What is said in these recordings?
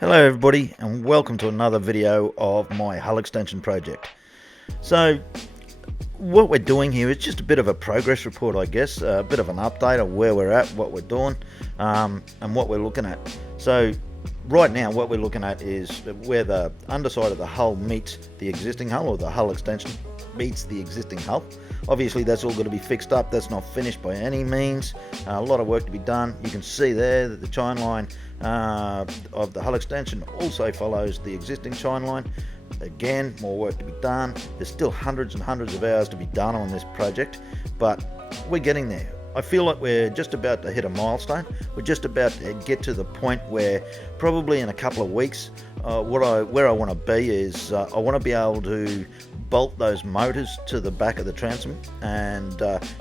Hello everybody and welcome to another video of my hull extension project. So what we're doing here is just a bit of a progress report, I guess, a bit of an update of where we're at, what we're doing, and what we're looking at. So right now what we're looking at is where the underside of the hull meets the existing hull, or the hull extension meets the existing hull. Obviously that's all going to be fixed up, that's not finished by any means, a lot of work to be done. You can see there that the chine line of the hull extension also follows the existing chine line. Again, more work to be done. There's still hundreds and hundreds of hours to be done on this project, but we're getting there. I feel like we're just about to hit a milestone. We're just about to get to the point where probably in a couple of weeks, where I want to be is I want to be able to bolt those motors to the back of the transom and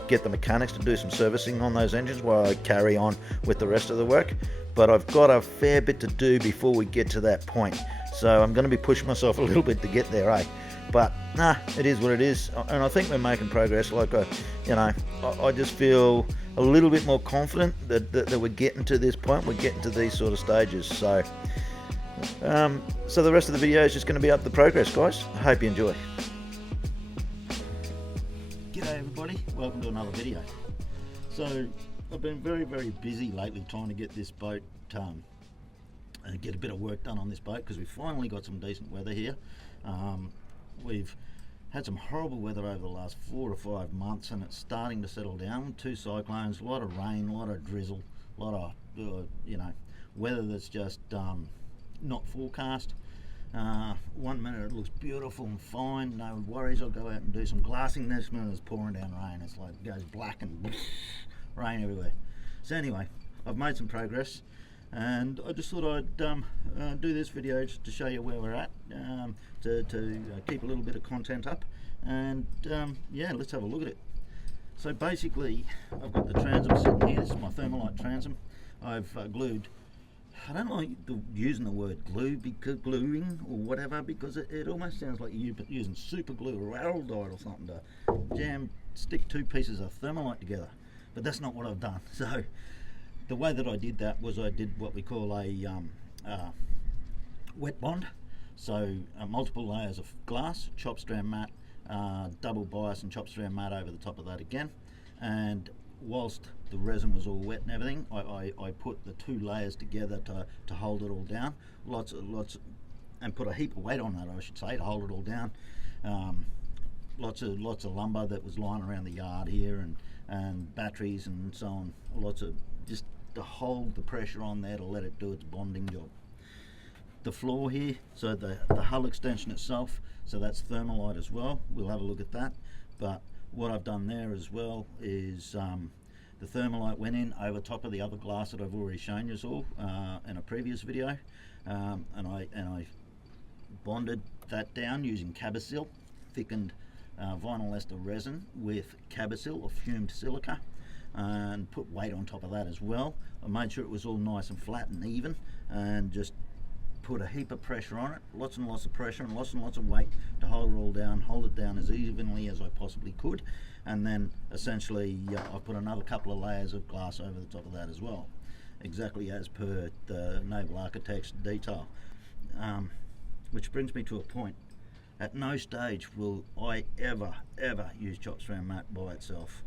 get the mechanics to do some servicing on those engines while I carry on with the rest of the work. But I've got a fair bit to do before we get to that point, so I'm going to be pushing myself a little bit to get there, but it is what it is, and I think we're making progress. Like I just feel a little bit more confident that we're getting to this point, we're getting to these sort of stages. So the rest of the video is just going to be up the progress, guys. I hope you enjoy. G'day everybody, welcome to another video. So I've been very busy lately trying to get this boat, get a bit of work done on this boat, because we finally got some decent weather here. We've had some horrible weather over the last 4 or 5 months, and it's starting to settle down. 2 cyclones, a lot of rain, a lot of drizzle, a lot of weather that's just not forecast. 1 minute it looks beautiful and fine, no worries, I'll go out and do some glassing. Next minute it's pouring down rain. It's like it goes black and rain everywhere. So anyway, I've made some progress, and I just thought I'd do this video just to show you where we're at, to keep a little bit of content up, and yeah, let's have a look at it. So basically I've got the transom sitting here. This is my Thermo-lite transom. I've glued, I don't like using the word glue, because gluing or whatever, because it almost sounds like you're using super glue or araldite or something to stick 2 pieces of Thermo-lite together, but that's not what I've done. So the way that I did that was I did what we call a wet bond. So multiple layers of glass, chop strand mat, double bias and chop strand mat over the top of that again, and whilst the resin was all wet and everything, I put the 2 layers together to hold it all down. Lots and put a heap of weight on that, I should say, to hold it all down. Lots of lumber that was lying around the yard here, and batteries and so on. Lots of, just to hold the pressure on there to let it do its bonding job. The floor here, so the hull extension itself, so that's Thermo-lite as well. We'll have a look at that. But what I've done there as well is the Thermo-lite went in over top of the other glass that I've already shown you all in a previous video, and I bonded that down using cabo-sil, thickened Vinyl Ester resin with cabo-sil or fumed silica, and put weight on top of that as well. I made sure it was all nice and flat and even, and just put a heap of pressure on it, lots and lots of pressure and lots of weight to hold it all down, hold it down as evenly as I possibly could, and then essentially I put another couple of layers of glass over the top of that as well, exactly as per the naval architect's detail. Which brings me to a point. At no stage will I ever use chop strand mat by itself.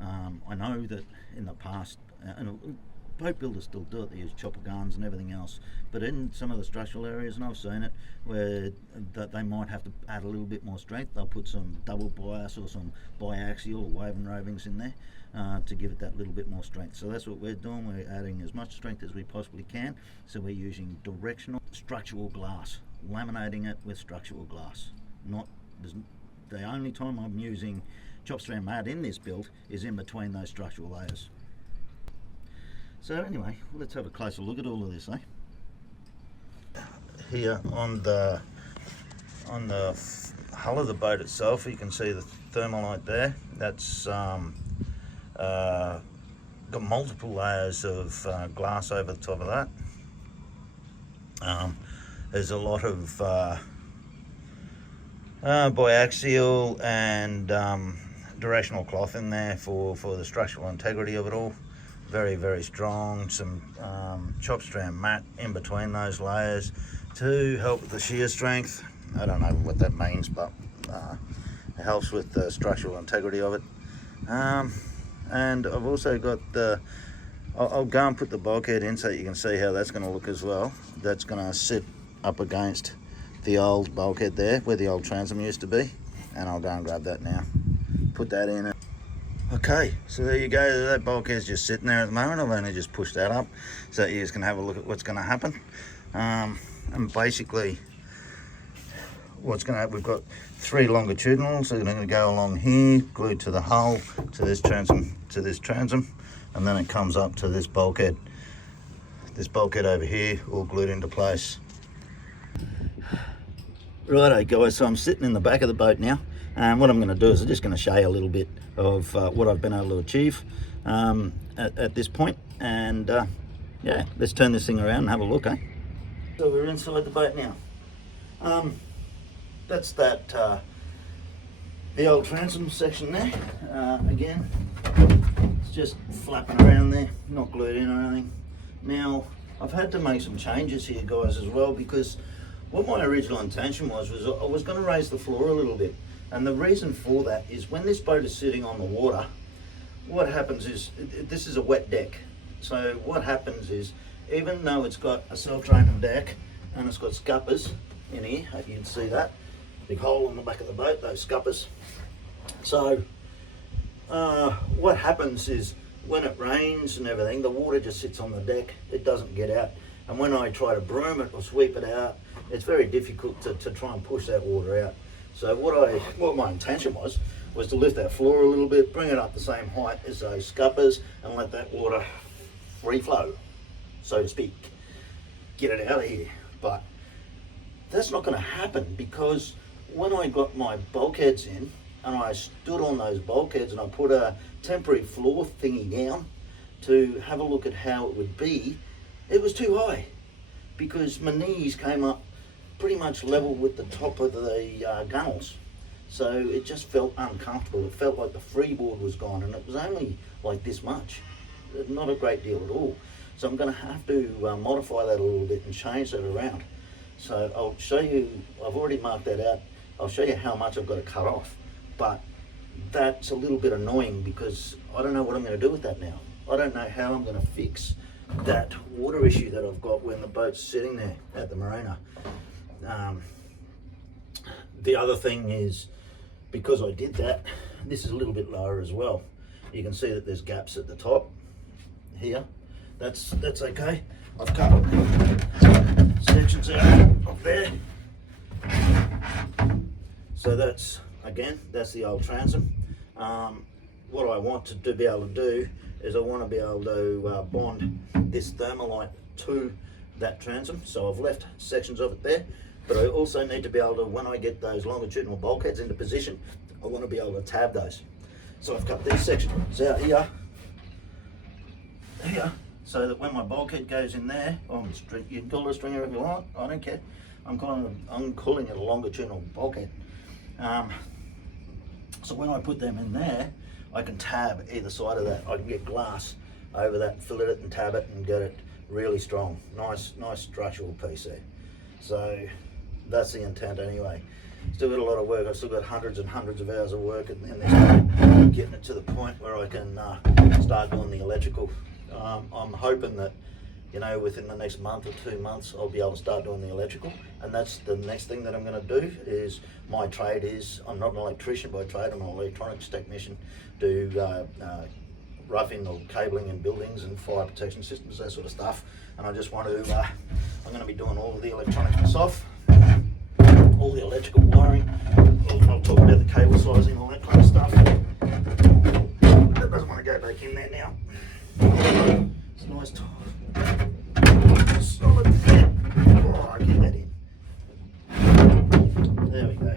I know that in the past, and boat builders still do it, they use chopper guns and everything else, but in some of the structural areas, and I've seen it, where that they might have to add a little bit more strength. They'll put some double bias or some bi-axial or woven rovings in there to give it that little bit more strength. So that's what we're doing. We're adding as much strength as we possibly can. So we're using directional structural glass, laminating it with structural glass. The only time I'm using chop strand mat in this build is in between those structural layers. So anyway, let's have a closer look at all of this, Here on the hull of the boat itself, you can see the Thermo-lite there. That's got multiple layers of glass over the top of that. There's a lot of bi-axial and directional cloth in there for the structural integrity of it all. very, very strong. Some chop strand mat in between those layers to help with the shear strength. I don't know what that means, but it helps with the structural integrity of it. And I've also got the, I'll go and put the bulkhead in so you can see how that's going to look as well. That's going to sit up against the old bulkhead there where the old transom used to be, and I'll go and grab that now, put that in. Okay, so there you go. That bulkhead's just sitting there at the moment. I've only just pushed that up so you guys can have a look at what's going to happen. And basically what's going to happen, we've got 3 longitudinals that are going to go along here, glued to the hull, to this transom, and then it comes up to this bulkhead over here, all glued into place. Righto guys, so I'm sitting in the back of the boat now, and what I'm going to do is I'm just going to show you a little bit of what I've been able to achieve at this point. And yeah, let's turn this thing around and have a look, eh? So we're inside the boat now. That's the old transom section there. Again, it's just flapping around there, not glued in or anything. Now, I've had to make some changes here, guys, as well, because what my original intention was I was going to raise the floor a little bit. And the reason for that is when this boat is sitting on the water, what happens is, this is a wet deck. So what happens is, even though it's got a self-draining deck and it's got scuppers in here, hope you can see that, big hole in the back of the boat, those scuppers. So what happens is when it rains and everything, the water just sits on the deck, it doesn't get out. And when I try to broom it or sweep it out, it's very difficult to try and push that water out. So what my intention was to lift that floor a little bit, bring it up the same height as those scuppers, and let that water free flow, so to speak. Get it out of here. But that's not going to happen, because when I got my bulkheads in and I stood on those bulkheads and I put a temporary floor thingy down to have a look at how it would be, it was too high, because my knees came up pretty much level with the top of the gunnels. So it just felt uncomfortable. It felt like the freeboard was gone, and it was only like this much. Not a great deal at all. So I'm going to have to modify that a little bit and change that around. So I'll show you, I've already marked that out. I'll show you how much I've got to cut off. But that's a little bit annoying, because I don't know what I'm going to do with that now. I don't know how I'm going to fix that water issue that I've got when the boat's sitting there at the marina. The other thing is, because I did that, this is a little bit lower as well. You can see that there's gaps at the top here. That's okay. I've cut sections out of there. So that's, again, that's the old transom. What I want to be able to do is I want to be able to bond this thermolite to that transom. So I've left sections of it there, but I also need to be able to, when I get those longitudinal bulkheads into position, I want to be able to tab those. So I've cut these sections out here, so that when my bulkhead goes in there, you can call it a stringer if you want, I don't care. I'm calling it a longitudinal bulkhead. So when I put them in there, I can tab either side of that. I can get glass over that, fillet it and tab it and get it really strong. Nice structural piece there. So that's the intent anyway. Still got a lot of work. I've still got hundreds and hundreds of hours of work in this boat, getting it to the point where I can start doing the electrical. I'm hoping that, you know, within the next month or 2 months, I'll be able to start doing the electrical. And that's the next thing that I'm going to do. Is my trade is, I'm not an electrician by trade, I'm an electronics technician. Do roughing or cabling in buildings and fire protection systems, that sort of stuff. And I just want to, I'm going to be doing all of the electronics myself, all the electrical wiring. I'll talk about the cable sizing and all that kind of stuff. That doesn't want to go back in there now. It's a nice solid fit. Oh, I get that in. There we go.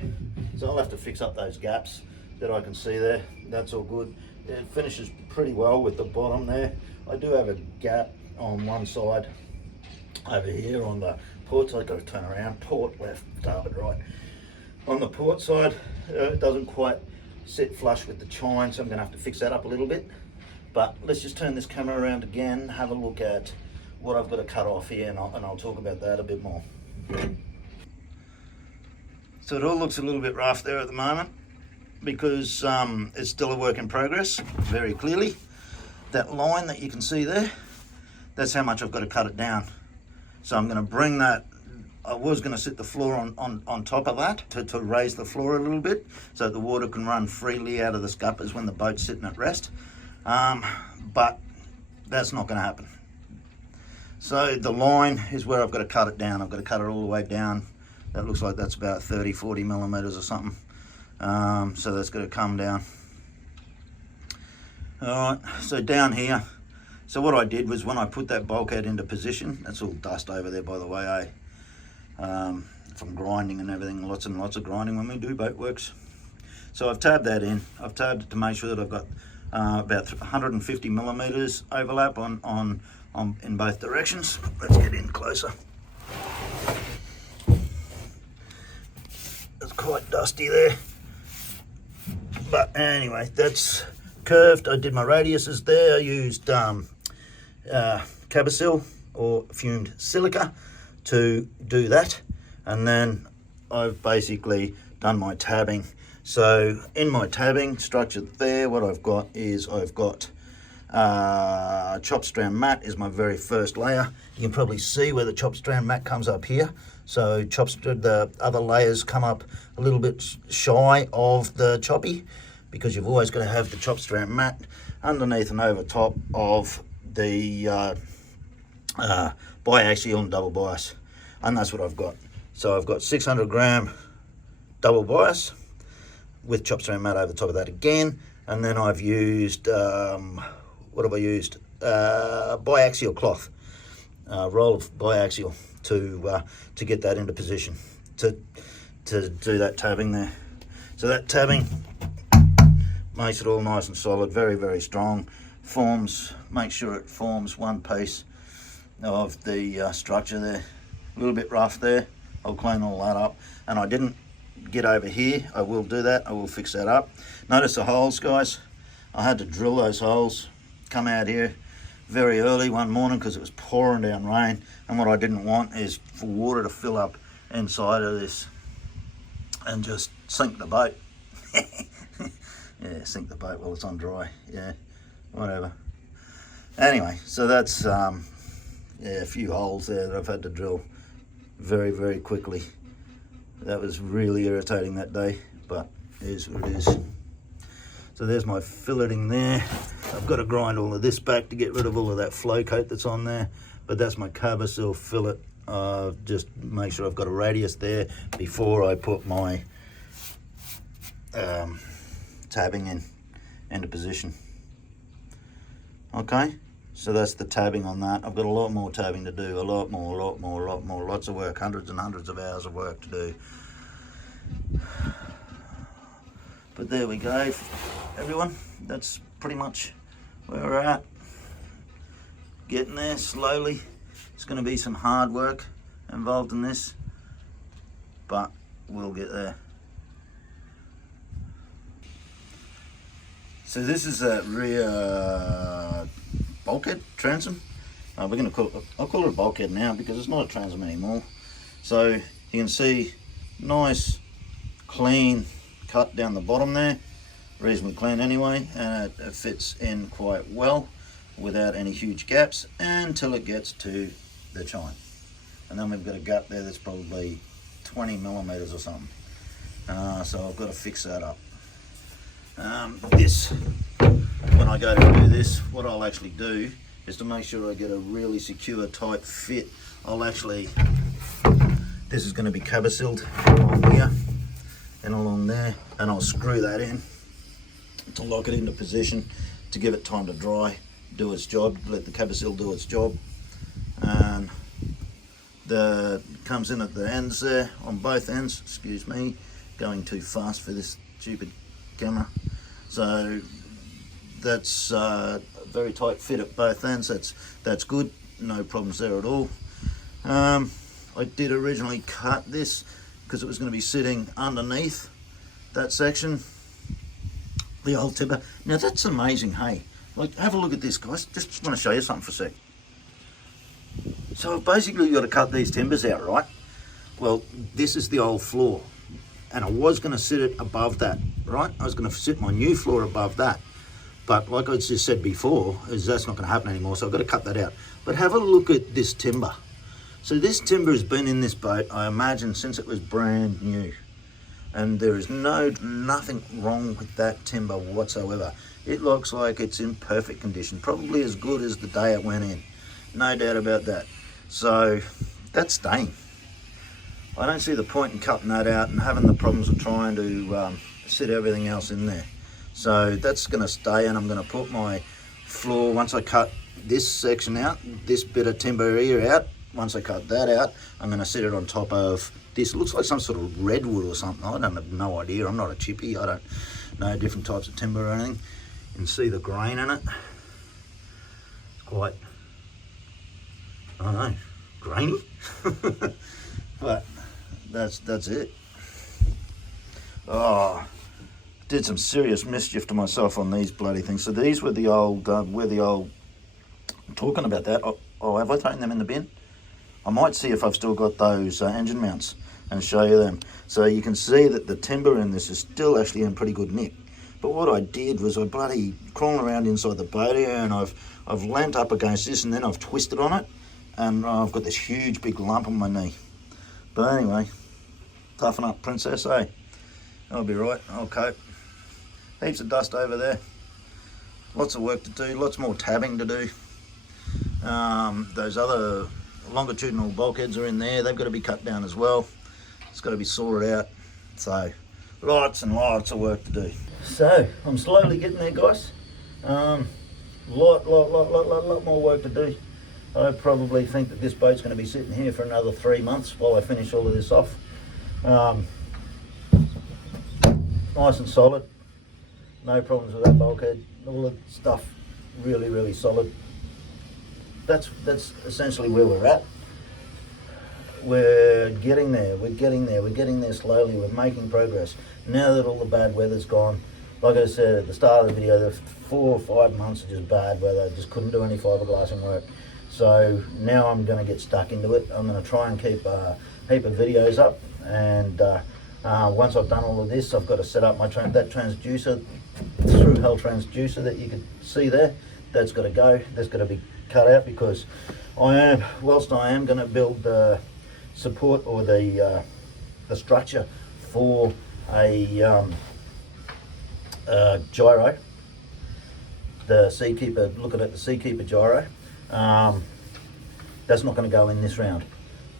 So I'll have to fix up those gaps that I can see there. That's all good. It finishes pretty well with the bottom there. I do have a gap on one side over here on the port, so I've got to turn around, port, left, starboard, right. On the port side, it doesn't quite sit flush with the chine, so I'm going to have to fix that up a little bit. But let's just turn this camera around again, have a look at what I've got to cut off here, and I'll talk about that a bit more. So it all looks a little bit rough there at the moment because it's still a work in progress, very clearly. That line that you can see there, that's how much I've got to cut it down. So I'm going to bring that, I was going to sit the floor on top of that to raise the floor a little bit so that the water can run freely out of the scuppers when the boat's sitting at rest. But that's not going to happen. So the line is where I've got to cut it down. I've got to cut it all the way down. That looks like that's about 30-40 millimeters or something. So that's got to come down. All right, so down here, so what I did was when I put that bulkhead into position, that's all dust over there by the way, from grinding and everything, lots and lots of grinding when we do boat works. So I've tabbed that in. I've tabbed it to make sure that I've got about 150 millimeters overlap on in both directions. Let's get in closer. It's quite dusty there, but anyway, that's curved. I did my radiuses there. I used cabo-sil or fumed silica to do that, and then I've basically done my tabbing. So in my tabbing structure there, what I've got is I've got chop strand mat is my very first layer. You can probably see where the chop strand mat comes up here. So the other layers come up a little bit shy of the choppy, because you've always got to have the chop strand mat underneath and over top of the bi-axial and double bias, and that's what I've got. So I've got 600 gram double bias with chop strand mat over the top of that again, and then I've used what have I used? Bi-axial cloth, roll of bi-axial to get that into position to do that tabbing there. So that tabbing makes it all nice and solid, very, very strong. Make sure it forms one piece of the structure there. A little bit rough there. I'll clean all that up. And I didn't get over here. I will do that. I will fix that up. Notice the holes, guys. I had to drill those holes, come out here very early one morning because it was pouring down rain. And what I didn't want is for water to fill up inside of this and just sink the boat. Yeah, sink the boat while it's on dry. Yeah, whatever. Anyway, so that's yeah, a few holes there that I've had to drill very, very quickly. That was really irritating that day, but it is what it is. So there's my filleting there. I've got to grind all of this back to get rid of all of that flow coat that's on there, but that's my cabo-sil fillet. Just make sure I've got a radius there before I put my tabbing into position. Okay, so that's the tabbing on that. I've got a lot more tabbing to do, a lot more, lots of work, hundreds and hundreds of hours of work to do. But there we go, everyone. That's pretty much where we're at. Getting there slowly. It's going to be some hard work involved in this, but we'll get there. So this is a rear bulkhead transom. We're going to I'll call it a bulkhead now because it's not a transom anymore. So you can see nice clean cut down the bottom there, reasonably clean anyway, and it fits in quite well without any huge gaps until it gets to the chine. And then we've got a gap there that's probably 20 millimeters or something. So I've got to fix that up. When I go to do this, what I'll actually do is to make sure I get a really secure, tight fit. This is going to be cabo-siled along here and along there, and I'll screw that in to lock it into position to give it time to dry, do its job, let the cabo-sil do its job. And the comes in at the ends there, on both ends. Excuse me, going too fast for this stupid camera. So that's a very tight fit at both ends. That's good, no problems there at all. I did originally cut this because it was going to be sitting underneath that section, the old tipper. Now that's amazing, hey. Like, have a look at this, guys. Just want to show you something for a sec. So I've basically got to cut these timbers out, right? Well, this is the old floor, and I was going to sit it above that, right? I was going to sit my new floor above that, but like I just said before, is that's not going to happen anymore, so I've got to cut that out. But have a look at this timber. So this timber has been in this boat, I imagine, since it was brand new, and there is nothing wrong with that timber whatsoever. It looks like it's in perfect condition, probably as good as the day it went in, no doubt about that. So that's staying. I don't see the point in cutting that out and having the problems of trying to sit everything else in there. So that's going to stay, and I'm going to put my floor, once I cut this section out, this bit of timber here out, once I cut that out, I'm going to sit it on top of this. It looks like some sort of redwood or something. I don't have no idea. I'm not a chippy. I don't know different types of timber or anything. You can see the grain in it. It's quite, I don't know, grainy. But that's it. Oh, did some serious mischief to myself on these bloody things. So these were the old, I'm talking about that. Oh, have I thrown them in the bin? I might see if I've still got those engine mounts and show you them. So you can see that the timber in this is still actually in pretty good nick. But what I did was I bloody crawling around inside the boat here, and I've leant up against this, and then I've twisted on it, and I've got this huge big lump on my knee. But anyway, toughen up, princess, eh? I'll be right, I'll cope. Heaps of dust over there. Lots of work to do, lots more tabbing to do. Those other longitudinal bulkheads are in there. They've got to be cut down as well. It's got to be sorted out. So lots and lots of work to do. So I'm slowly getting there, guys. Lot more work to do. I probably think that this boat's going to be sitting here for another 3 months while I finish all of this off. Nice and solid. No problems with that bulkhead. All the stuff really solid. That's essentially where we're at. We're getting there slowly. We're making progress. Now that all the bad weather's gone, like I said at the start of the video, the 4 or 5 months of just bad weather, just couldn't do any fiberglassing work. So now I'm going to get stuck into it. I'm going to try and keep a heap of videos up, and once I've done all of this, I've got to set up my that transducer, through hell transducer that you can see there. That's got to go. That's got to be cut out, because whilst I am going to build the support or the structure for a gyro, the Seakeeper, looking at the Seakeeper gyro, that's not going to go in this round,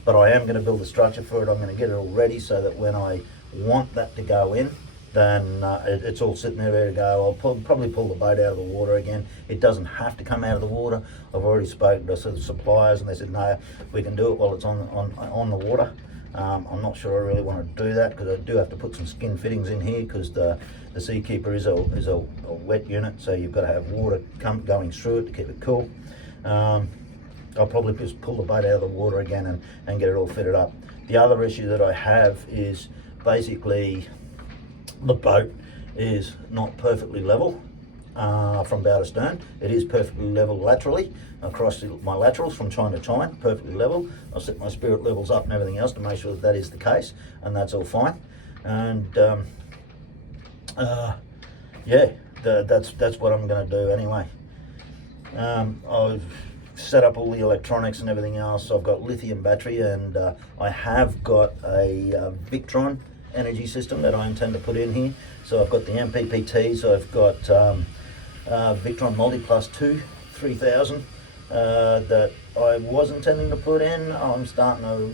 but I am going to build a structure for it. I'm going to get it all ready so that when I want that to go in, then it's all sitting there ready to go. I'll probably pull the boat out of the water again. It doesn't have to come out of the water. I've already spoken to the suppliers, and they said no, we can do it while it's on the water. I'm not sure I really want to do that, because I do have to put some skin fittings in here, because the Seakeeper is a wet unit, so you've got to have water going through it to keep it cool. I'll probably just pull the boat out of the water again and get it all fitted up. The other issue that I have is basically the boat is not perfectly level from bow to stern. It is perfectly level laterally across my laterals from chine to chine, perfectly level. I'll set my spirit levels up and everything else to make sure that that is the case, and that's all fine. And yeah, that's what I'm going to do anyway. I've set up all the electronics and everything else. I've got lithium battery, and I have got a Victron energy system that I intend to put in here. So I've got the MPPTs, I've got Victron Multi Plus 2 3000 that I was intending to put in. I'm starting to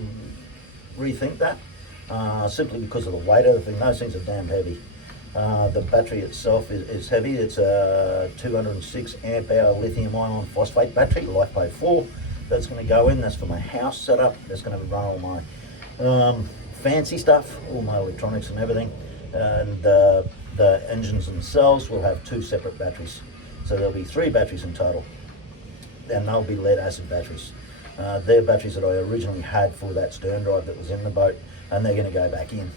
rethink that, simply because of the weight of the thing. Those things are damn heavy. The battery itself is heavy. It's a 206 amp hour lithium ion phosphate battery, LifePay 4. That's going to go in. That's for my house setup. That's going to run all my fancy stuff, all my electronics and everything. And the engines themselves will have 2 separate batteries. So there'll be 3 batteries in total. And they'll be lead acid batteries. They're batteries that I originally had for that stern drive that was in the boat, and they're going to go back in.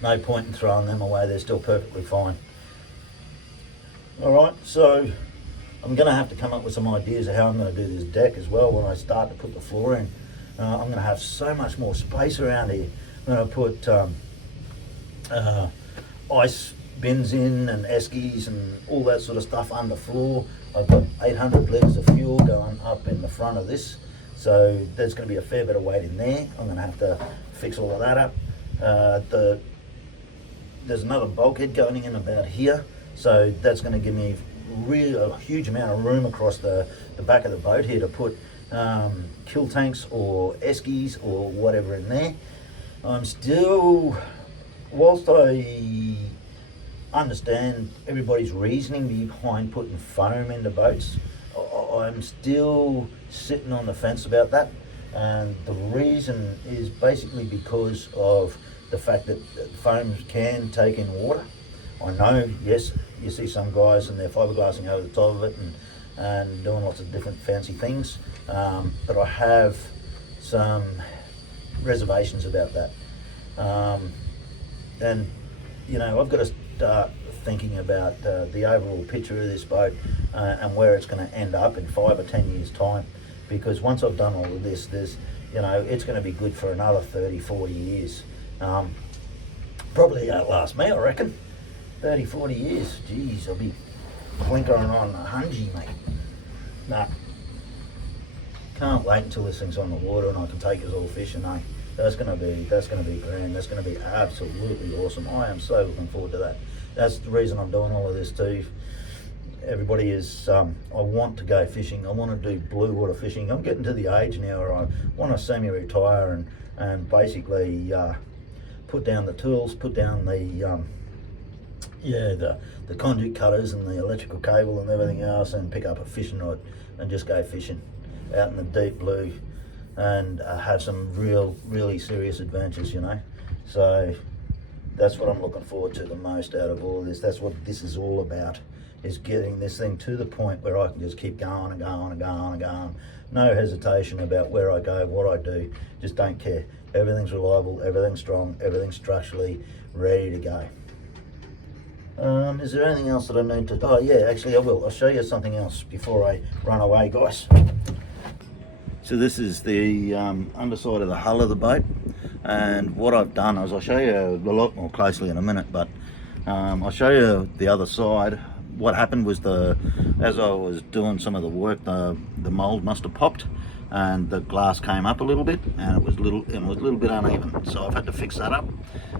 No point in throwing them away, they're still perfectly fine. Alright, so I'm going to have to come up with some ideas of how I'm going to do this deck as well when I start to put the floor in. I'm going to have so much more space around here. I'm going to put ice bins in and eskies and all that sort of stuff underfloor. I've got 800 litres of fuel going up in the front of this, so there's going to be a fair bit of weight in there. I'm going to have to fix all of that up. There's another bulkhead going in about here, so that's going to give me a huge amount of room across the back of the boat here to put kill tanks or eskies or whatever in there. I'm still, whilst I understand everybody's reasoning behind putting foam into boats, I'm still sitting on the fence about that, and the reason is basically because of the fact that foam can take in water. I know, yes, you see some guys and they're fiberglassing over the top of it and doing lots of different fancy things, but I have some reservations about that. And you know, I've got to start thinking about the overall picture of this boat and where it's going to end up in 5 or 10 years time, because once I've done all of this, you know, it's going to be good for another 30-40 years. Probably outlast me, I reckon. 30-40 years. Geez, I'll be clinkering on a hungy, mate. Nah, can't wait until this thing's on the water and I can take us all fishing, eh? That's gonna be grand. That's gonna be absolutely awesome. I am so looking forward to that. That's the reason I'm doing all of this too. Everybody is, I want to go fishing. I want to do blue water fishing. I'm getting to the age now where I want to semi-retire and basically put down the tools, put down the conduit cutters and the electrical cable and everything else, and pick up a fishing rod and just go fishing out in the deep blue and have some really serious adventures, you know. So that's what I'm looking forward to the most out of all of this. That's what this is all about, is getting this thing to the point where I can just keep going and going and going and going. No hesitation about where I go, what I do, just don't care. Everything's reliable, everything's strong, everything's structurally ready to go. Is there anything else that I need to, oh yeah, actually I will. I'll show you something else before I run away, guys. So this is the underside of the hull of the boat, and what I've done is, I'll show you a lot more closely in a minute, but I'll show you the other side. What happened was, as I was doing some of the work, the mold must have popped and the glass came up a little bit, and it was a little bit uneven, so I've had to fix that up.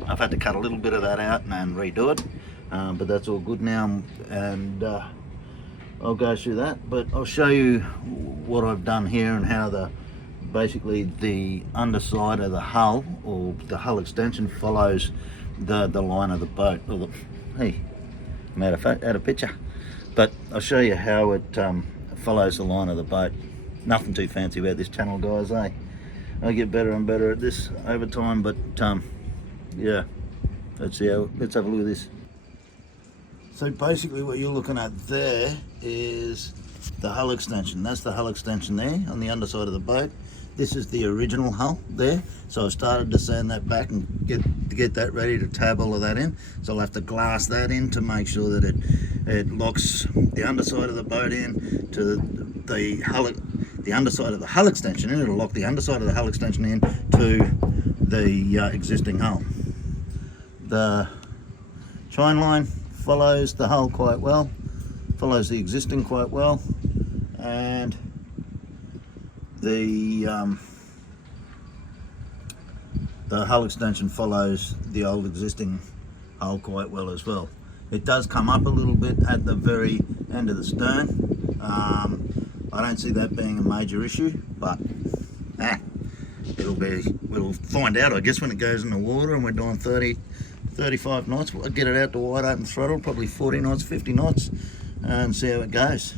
I've had to cut a little bit of that out and redo it, but that's all good now, and I'll go through that. But I'll show you what I've done here and how basically the underside of the hull, or the hull extension, follows the line of the boat. Hey, I'm out of picture, but I'll show you how it follows the line of the boat. Nothing too fancy about this channel, guys, eh? I get better and better at this over time, but yeah, let's have a look at this. So basically what you're looking at there is the hull extension. That's the hull extension there on the underside of the boat. This is the original hull there. So I've started to sand that back and get that ready to tab all of that in. So I'll have to glass that in to make sure that it locks the underside of the boat in to the underside of the hull extension, and it'll lock the underside of the hull extension in to the existing hull. The chine line follows the hull quite well, follows the existing quite well, and the hull extension follows the old existing hull quite well as well. It does come up a little bit at the very end of the stern. I don't see that being a major issue, but we'll find out, I guess, when it goes in the water and we're doing 35 knots. We'll get it out to wide open throttle, probably 40 knots, 50 knots, and see how it goes.